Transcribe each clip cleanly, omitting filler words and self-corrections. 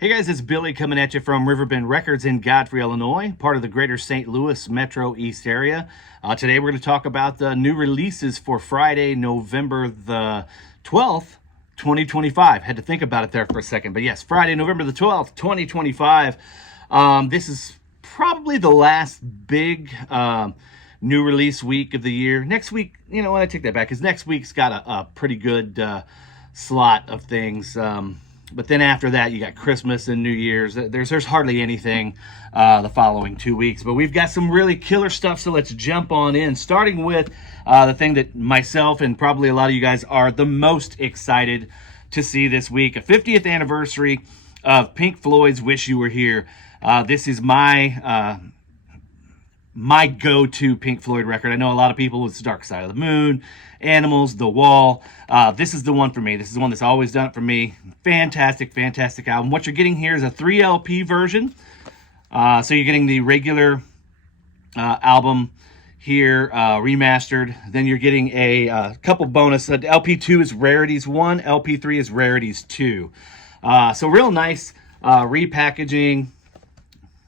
Hey guys, it's Billy coming at you from Riverbend Records in Godfrey, Illinois, part of the greater St. Louis Metro East area. Today we're going to talk about the new releases for Friday, November the 12th, 2025. Had to think about it there for a second, but yes, Friday, November the 12th, 2025. This is probably the last big new release week of the year. Next week, you know what, I take that back, because next week's got a pretty good slot of things. But then after that, you got Christmas and New Year's. There's hardly anything the following 2 weeks. But we've got some really killer stuff, so let's jump on in. Starting with the thing that myself and probably a lot of you guys are the most excited to see this week. A 50th anniversary of Pink Floyd's Wish You Were Here. This is my go-to Pink Floyd record. I know a lot of people, it's Dark Side of the Moon, Animals, The Wall. This is the one for me. This is the one that's always done it for me. Fantastic, fantastic album. What you're getting here is a 3 LP version. So you're getting the regular album here, remastered. Then you're getting a couple bonus. LP2 is Rarities 1, LP3 is Rarities 2. So real nice repackaging,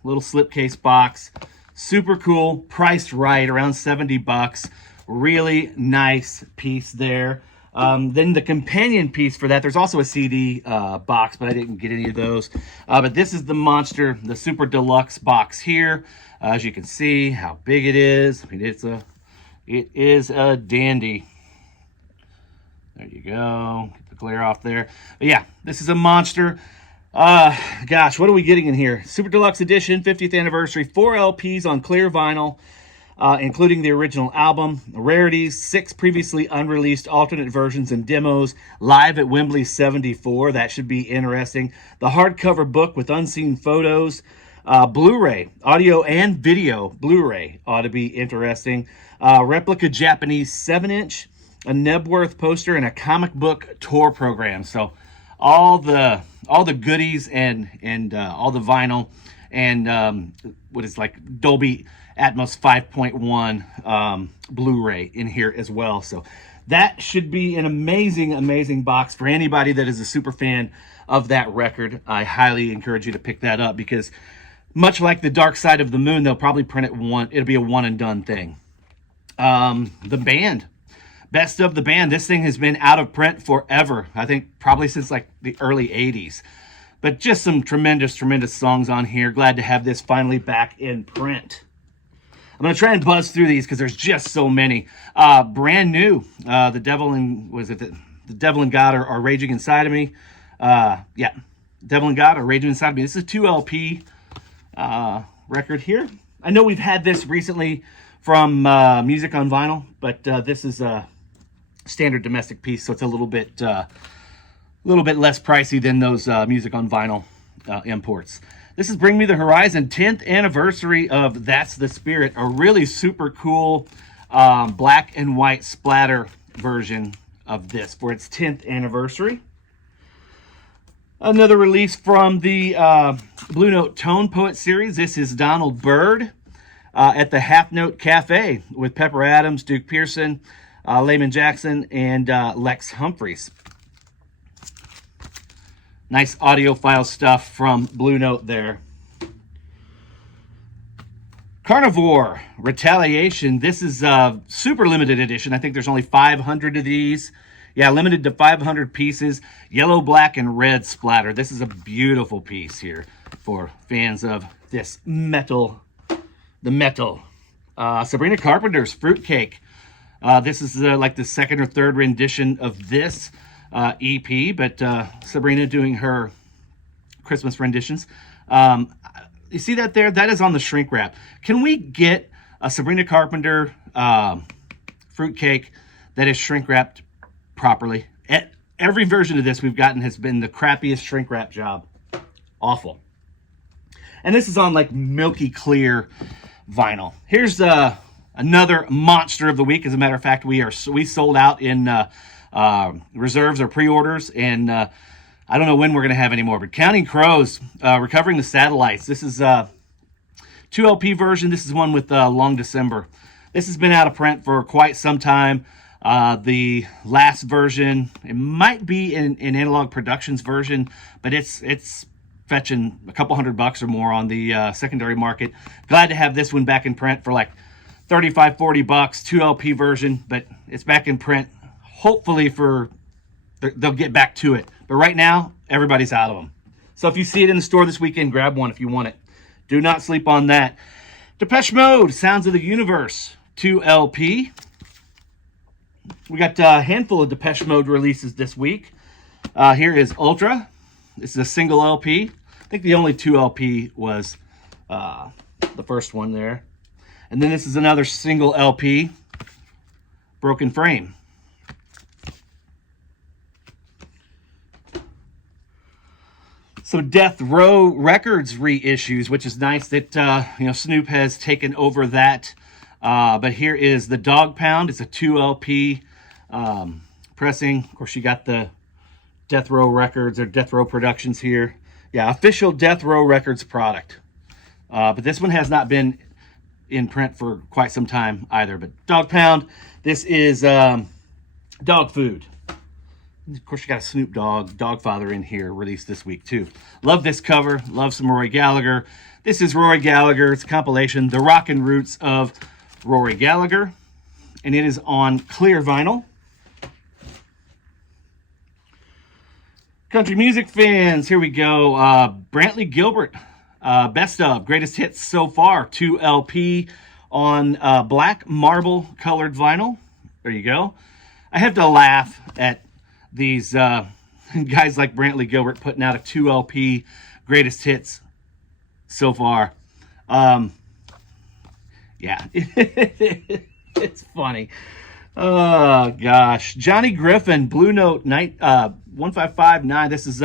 little slipcase box. Super cool, priced right, around $70. Really nice piece there. Then the companion piece for that, there's also a CD box, but I didn't get any of those. But this is the monster, the super deluxe box here. As you can see, how big it is. I mean, it is a dandy. There you go. Get the glare off there. But yeah, this is a monster. Gosh, what are we getting in here? Super Deluxe Edition, 50th anniversary, 4 LPs on clear vinyl, including the original album, rarities, 6 previously unreleased alternate versions and demos, live at Wembley 74. That should be interesting. The hardcover book with unseen photos, Blu-ray, audio and video Blu-ray ought to be interesting. Replica Japanese 7-inch, a Nebworth poster, and a comic book tour program. So all the goodies and all the vinyl and what is like Dolby Atmos 5.1 Blu-ray in here as well. So that should be an amazing box for anybody that is a super fan of that record. I highly encourage you to pick that up, because much like the Dark Side of the Moon, they'll probably print it it'll be a one and done thing. The band. Best of the Band. This thing has been out of print forever. I think probably since like the early 80s. But just some tremendous songs on here. Glad to have this finally back in print. I'm going to try and buzz through these because there's just so many. Brand new. The Devil and God are raging inside of me. Yeah. Devil and God are raging inside of me. This is a 2 LP record here. I know we've had this recently from Music on Vinyl, but this is a standard domestic piece, so it's a little bit less pricey than those Music on Vinyl imports. This is Bring Me the Horizon, 10th anniversary of That's the Spirit, a really super cool black and white splatter version of this for its 10th anniversary. Another release from the Blue Note Tone Poet series. This is Donald Byrd at the Half Note Cafe with Pepper Adams, Duke Pearson, Layman Jackson, and Lex Humphreys. Nice audiophile stuff from Blue Note there. Carnivore Retaliation. This is a super limited edition. I think there's only 500 of these. Yeah, limited to 500 pieces. Yellow, black, and red splatter. This is a beautiful piece here for fans of this metal. The metal. Sabrina Carpenter's Fruitcake. This is like the second or third rendition of this EP, but Sabrina doing her Christmas renditions. You see that there? That is on the shrink wrap. Can we get a Sabrina Carpenter Fruitcake that is shrink wrapped properly? Every version of this we've gotten has been the crappiest shrink wrap job. Awful. And this is on like milky clear vinyl. Here's another monster of the week. As a matter of fact, we sold out in reserves or pre-orders, and I don't know when we're going to have any more. But Counting Crows, Recovering the Satellites. This is 2 LP version. This is one with Long December. This has been out of print for quite some time. The last version, it might be an Analog Productions version, but it's fetching a couple $100 or more on the secondary market. Glad to have this one back in print for like 35, 40 bucks, 2 LP version, but it's back in print. Hopefully they'll get back to it. But right now, everybody's out of them. So if you see it in the store this weekend, grab one if you want it. Do not sleep on that. Depeche Mode, Sounds of the Universe, 2 LP. We got a handful of Depeche Mode releases this week. Here is Ultra. This is a single LP. I think the only 2 LP was the first one there. And then this is another single LP, Broken Frame. So Death Row Records reissues, which is nice that Snoop has taken over that. But here is the Dog Pound. It's a 2 LP pressing. Of course, you got the Death Row Records or Death Row Productions here. Yeah, official Death Row Records product. But this one has not been in print for quite some time either. But Dog Pound, this is dog food. Of course, you got a Snoop Dogg, Dogfather in here, released this week too. Love this cover. Love some Rory Gallagher. This is Rory Gallagher. It's a compilation, The Rockin' Roots of Rory Gallagher. And it is on clear vinyl. Country music fans, here we go. Brantley Gilbert, Best of, Greatest Hits So Far, 2 LP on black marble colored vinyl. There you go. I have to laugh at these guys like Brantley Gilbert putting out a 2 LP Greatest Hits So Far. Yeah, it's funny. Oh gosh, Johnny Griffin, Blue Note 1559. This is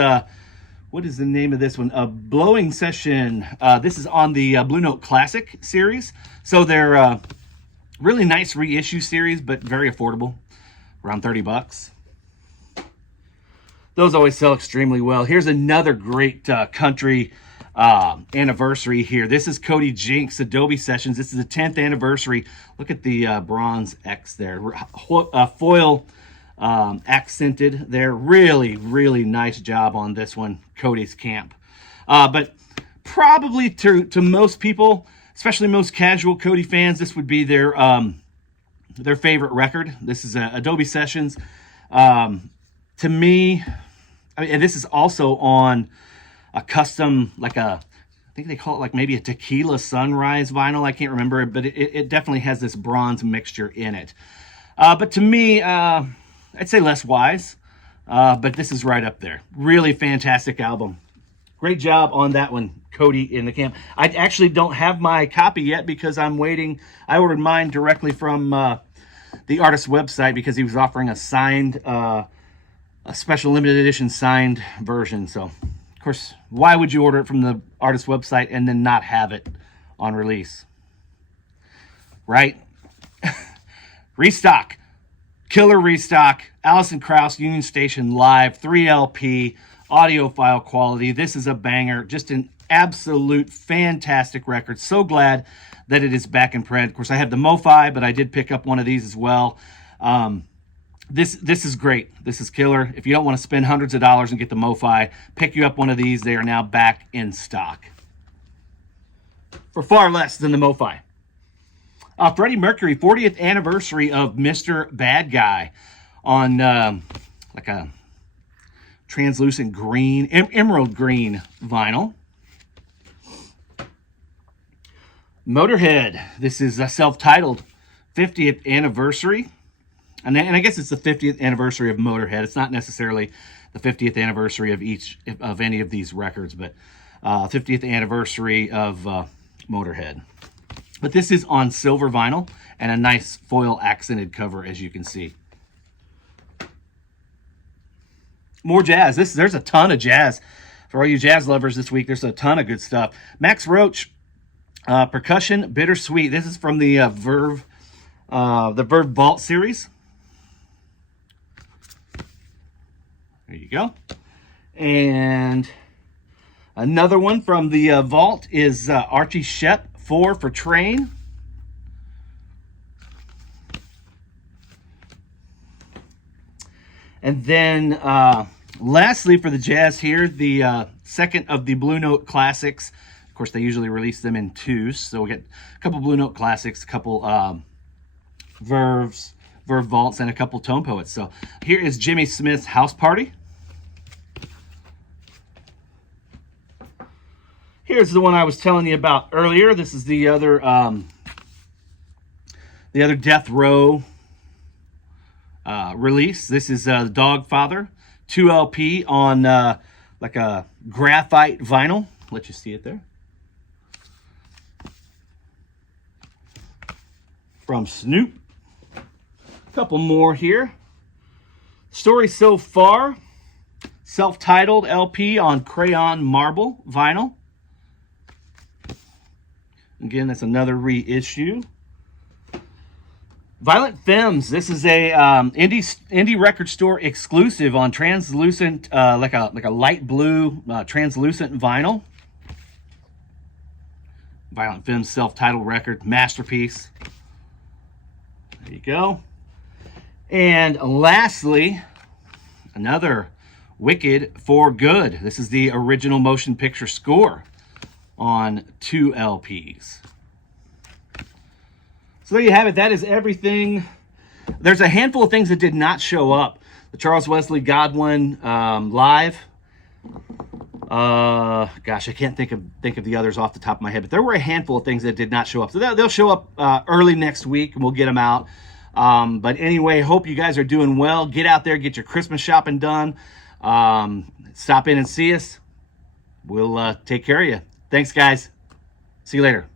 what is the name of this one? A Blowing Session. This is on the Blue Note Classic series. So they're really nice reissue series, but very affordable, around 30 bucks. Those always sell extremely well. Here's another great country anniversary here. This is Cody Jinks Adobe Sessions. This is the 10th anniversary. Look at the bronze X there. Foil accented there. Really, really nice job on this one, Cody's Camp. But probably to most people, especially most casual Cody fans, this would be their favorite record. This is Adobe Sessions. To me, and this is also on a custom, I think they call it like maybe a Tequila Sunrise vinyl. I can't remember it, but it definitely has this bronze mixture in it. But to me, I'd say less wise, but this is right up there. Really fantastic album. Great job on that one, Cody in the Camp. I actually don't have my copy yet because I'm waiting. I ordered mine directly from the artist's website because he was offering a signed, a special limited edition signed version. So, of course, why would you order it from the artist's website and then not have it on release? Right? Restock. Killer restock. Alison Krauss, Union Station Live, 3 LP, audiophile quality. This is a banger. Just an absolute fantastic record. So glad that it is back in print. Of course, I have the MoFi, but I did pick up one of these as well. This is great. This is killer. If you don't want to spend hundreds of dollars and get the MoFi, pick you up one of these. They are now back in stock for far less than the MoFi. Freddie Mercury, 40th anniversary of Mr. Bad Guy on like a translucent green, emerald green vinyl. Motorhead, this is a self-titled 50th anniversary. And I guess it's the 50th anniversary of Motorhead. It's not necessarily the 50th anniversary of any of these records, but 50th anniversary of Motorhead. But this is on silver vinyl and a nice foil accented cover, as you can see. More jazz. There's a ton of jazz. For all you jazz lovers this week, there's a ton of good stuff. Max Roach, Percussion Bittersweet. This is from the Verve Vault series. There you go. And another one from the Vault is Archie Shepp, 4 for Train. And then lastly for the jazz here, the second of the Blue Note Classics. Of course, they usually release them in twos. So we'll get a couple Blue Note Classics, a couple Verve Vaults, and a couple Tone Poets. So here is Jimmy Smith's House Party. Here's the one I was telling you about earlier. This is the other Death Row release. This is Dogfather 2 LP on like a graphite vinyl. Let you see it there. From Snoop. A couple more here. Story So Far, self-titled LP on crayon marble vinyl. Again, that's another reissue. Violent Femmes. This is a indie record store exclusive on translucent, like a light blue translucent vinyl. Violent Femmes self-titled record, masterpiece. There you go. And lastly, another Wicked for Good. This is the original motion picture score on 2 LPs. So there you have it. That is everything. There's a handful of things that did not show up. The Charles Wesley Godwin live. Gosh, I can't think of the others off the top of my head, but there were a handful of things that did not show up. So they'll show up early next week, and we'll get them out. But anyway, hope you guys are doing well. Get out there, get your Christmas shopping done. Stop in and see us. We'll take care of you. Thanks, guys. See you later.